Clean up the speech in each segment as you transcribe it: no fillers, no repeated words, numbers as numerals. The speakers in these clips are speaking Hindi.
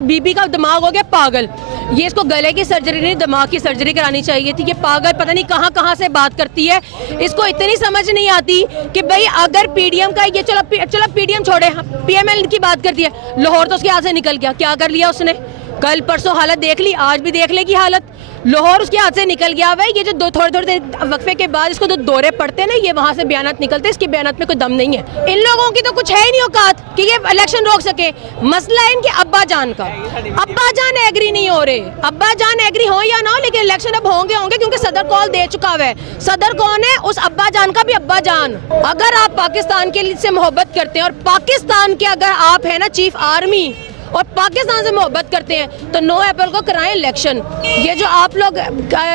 बीबी का दिमाग हो गया पागल। ये इसको गले की सर्जरी नहीं दिमाग की सर्जरी करानी चाहिए थी। ये पागल पता नहीं कहाँ कहाँ से बात करती है। इसको इतनी समझ नहीं आती कि भाई अगर पीडीएम का ये चलो पीडीएम छोड़े, पीएमएल की बात करती है। लाहौर तो उसके हाथ से निकल गया, क्या कर लिया उसने? कल परसों हालत देख ली, आज भी देख लेगी हालत। लाहौर उसके हाथ से निकल गया। भाई ये जो थोड़े थोड़े देर वक्फे के बाद इसको दौरे पड़ते हैं ना, ये वहाँ से बयानात निकलते हैं, इसके बयानात में कोई दम नहीं है। इन लोगों की तो कुछ है ही नहीं औकात कि ये इलेक्शन रोक सके। मसला है इनके अब्बा जान का। अब्बा जान एग्री नहीं हो रहे। अब्बा जान एग्री हो या ना हो, लेकिन इलेक्शन अब होंगे क्योंकि सदर कॉल दे चुका है। सदर कौन है? उस अब्बा जान का भी अब्बा जान। अगर आप पाकिस्तान के से मोहब्बत करते हैं और पाकिस्तान के अगर आप है ना चीफ आर्मी और पाकिस्तान से मोहब्बत करते हैं तो 9 अप्रैल को कराएं इलेक्शन। ये जो आप लोग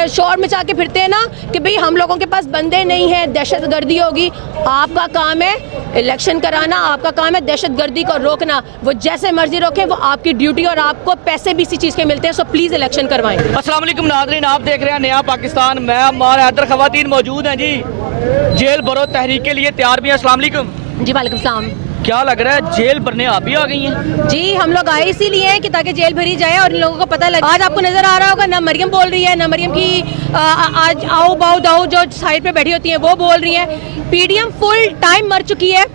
शोर मचा के फिरते हैं ना कि भाई हम लोगों के पास बंदे नहीं हैं, दहशतगर्दी होगी, आपका काम है इलेक्शन कराना, आपका काम है दहशतगर्दी को रोकना। वो जैसे मर्जी रोकें, वो आपकी ड्यूटी और आपको पैसे भी इसी चीज़ के मिलते हैं। सो प्लीज़ इलेक्शन करवाएं। अस्सलाम वालेकुम नाज़रीन, आप देख रहे हैं नया पाकिस्तान। मैं अम्मार हैदर, खवातीन मौजूद हैं जी जेल भरो तहरीक के लिए तैयार भी हैं। अस्सलाम वालेकुम जी वालेकुम सलाम। क्या लग रहा है जेल भरने आप भी आ गई हैं? जी हम लोग आए इसीलिए हैं कि ताकि जेल भरी जाए और इन लोगों को पता लगे। आज आपको नजर आ रहा होगा ना मरियम बोल रही है, ना मरियम की आज आओ बाओ दाओ जो साइड पे बैठी होती हैं वो बोल रही हैं। पीडीएम फुल टाइम मर चुकी है।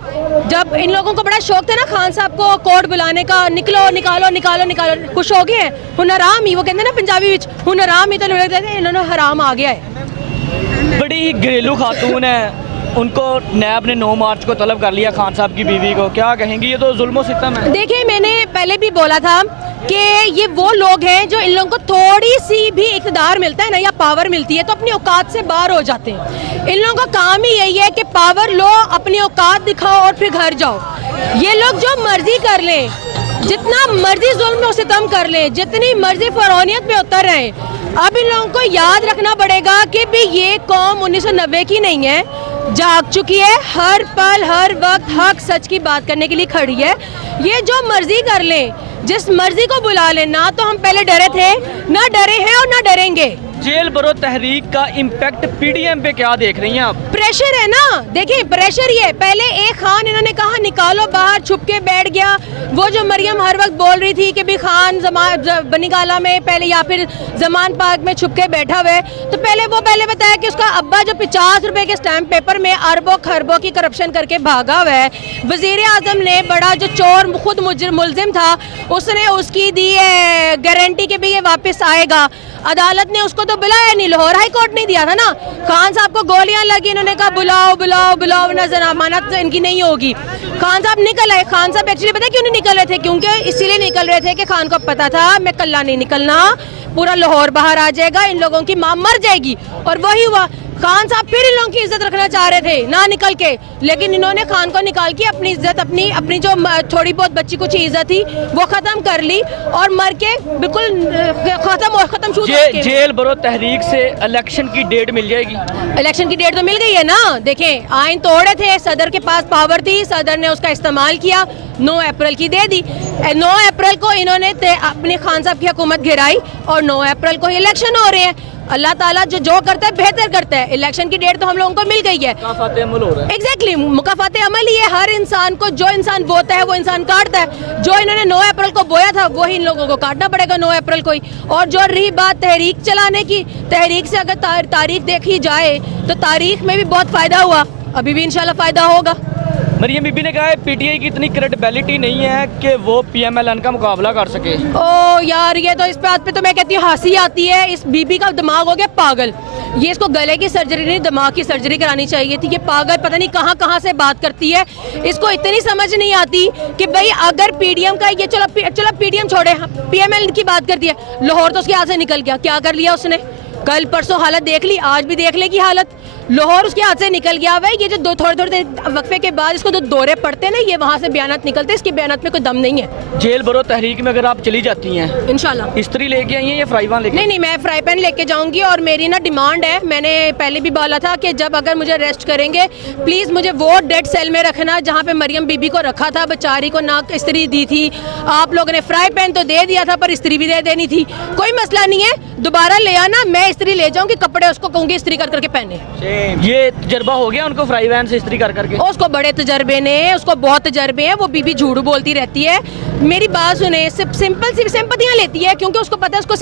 जब इन लोगों को बड़ा शौक था ना खान साहब को कोर्ट बुलाने का, निकलो निकालो निकालो निकालो, खुश हो गए हैं। हुनराम ही वो कहते हैं ना पंजाबी विच, हुनराम ही तो लोग कहते हैं इन्होंने हराम आ गया है। बड़ी ही घरेलू खातून है, उनको नैब ने 9 मार्च को तलब कर लिया खान साहब की बीवी को। क्या कहेंगी? ये तो जुल्म सितम है। देखिए मैंने पहले भी बोला था कि ये वो लोग हैं जो इन लोगों को थोड़ी सी भी इक़्तिदार मिलता है ना या पावर मिलती है तो अपनी औकात से बाहर हो जाते हैं। इन लोगों का काम ही यही है कि पावर लो, अपनी औकात दिखाओ और फिर घर जाओ। ये लोग जो मर्जी कर लें, जितना मर्जी जुल्म सितम कर लें, जितनी मर्जी फरौनियत में उतर रहे, अब इन लोगों को याद रखना पड़ेगा कि भी ये कौम 1990 की नहीं है, जाग चुकी है। हर पल हर वक्त हक सच की बात करने के लिए खड़ी है। ये जो मर्जी कर ले, जिस मर्जी को बुला ले, ना तो हम पहले डरे थे, ना डरे हैं और ना डरेंगे। जेल भरो तहरीक का इम्पैक्ट पीडीएम पे क्या देख रही हैं आप? प्रेशर है ना, देखिए प्रेशर ही है। पहले एक खान इन्होंने कहा निकालो बाहर, छुप के बैठ गया। वो जो मरियम हर वक्त बोल रही थी कि भी खान बनीगाला में पहले या फिर जमान पार्क में छुप के बैठा हुआ है, तो पहले बताया कि उसका अब्बा जो 50 रुपए के स्टैम्प पेपर में अरबों खरबों की करप्शन करके भागा हुआ है। वजीर आजम ने बड़ा जो चोर खुद मुलजिम था उसने उसकी दी है गारंटी कि भी ये वापस आएगा। अदालत ने उसको तो बुलाया नहीं, लाहौर हाई कोर्ट नहीं दिया था ना। खान साहब को गोलियां लगी, इन्होंने कहा बुलाओ बुलाओ बुलाओ ना, जमानत इनकी नहीं होगी। खान साहब निकल आए। खान साहब एक्चुअली पता क्यों नहीं निकल रहे थे? क्योंकि इसीलिए निकल रहे थे कि खान को पता था मैं कल्ला नहीं निकलना, पूरा लाहौर बाहर आ जाएगा, इन लोगों की मां मर जाएगी। और वही हुआ। खान साहब फिर इन लोगों की इज्जत रखना चाह रहे थे ना निकल के, लेकिन इन्होंने खान को निकाल के अपनी इज्जत, अपनी जो थोड़ी बहुत बच्ची कुछ इज्जत थी वो खत्म कर ली और मर के बिल्कुल खत्म। जेल भरो तहरीक से इलेक्शन की डेट मिल जाएगी? इलेक्शन की डेट तो मिल गई है ना। देखें आइन तोड़े थे, सदर के पास पावर थी, सदर ने उसका इस्तेमाल किया, 9 अप्रैल की दे दी। 9 अप्रैल को इन्होंने अपने खान साहब की हुकूमत गिराई और 9 अप्रैल को इलेक्शन हो रहे हैं। अल्लाह ताला जो करता है बेहतर करता है। इलेक्शन की डेट तो हम लोगों को मिल गई है। मुकाफाते अमल हो रहा है। एग्जैक्टली, मुकाफाते अमल ही है। हर इंसान को, जो इंसान बोता है वो इंसान काटता है। जो इन्होंने 9 अप्रैल को बोया था वही इन लोगों को काटना पड़ेगा 9 अप्रैल को ही। और जो रही बात तहरीक चलाने की, तहरीक से अगर तारीख देखी जाए तो तारीख में भी बहुत फायदा हुआ, अभी भी इंशाल्लाह फायदा होगा। मरियम बीबी ने कहा है पीटीआई की इतनी क्रेडिबिलिटी नहीं है कि वो पीएमएलएन का मुकाबला कर सके। ओ यार, ये तो इस बात पे तो मैं कहती हूँ हंसी आती है। इस बीबी का दिमाग हो गया पागल। ये इसको गले की सर्जरी नहीं दिमाग की सर्जरी करानी चाहिए थी। ये पागल पता नहीं कहाँ कहाँ से बात करती है। इसको इतनी समझ नहीं आती कि भाई अगर पीडीएम का ये चलो पीडीएम छोड़े, पीएमएल की बात करती है। लाहौर तो उसके हाथ से निकल गया, क्या कर लिया उसने? कल परसों हालत देख ली, आज भी देख लेगी हालत। लाहौर उसके हाथ से निकल गया। भाई ये जो थोड़े थोड़े देर वक्फे के बाद इसको दौरे पड़ते हैं ना, ये वहाँ से बयानात निकलते हैं, इसके बयानात में कोई दम नहीं है। जेल भरो तहरीक में अगर आप चली जाती हैं इंशाल्लाह इस्त्री लेके आई हैं या फ्राई पैन लेके? नहीं, मैं फ्राई पैन लेके जाऊंगी। और मेरी ना डिमांड है, मैंने पहले भी बोला था कि जब अगर मुझे अरेस्ट करेंगे प्लीज़ मुझे वो डेड सेल में रखना जहाँ पे मरियम बीबी को रखा था। बेचारी को ना इस्त्री दी थी आप लोगों ने। फ्राई पैन तो दे दिया था पर इस्त्री भी दे देनी थी। कोई मसला नहीं है, दोबारा ले आना, मैं इस्त्री ले जाऊंगी, कपड़े उसको कहूँगी इस्त्री कर करके पहने। ये तजर्बा हो गया उनको फ्राई वैन से इस्त्री कर करके? उसको बड़े तजर्बे ने, उसको बहुत तजर्बे हैं, वो बीबी झूठ बोलती रहती है। मेरी बात सुने, सिंपल सी सिंपतियां लेती है क्योंकि उसको पता है उसको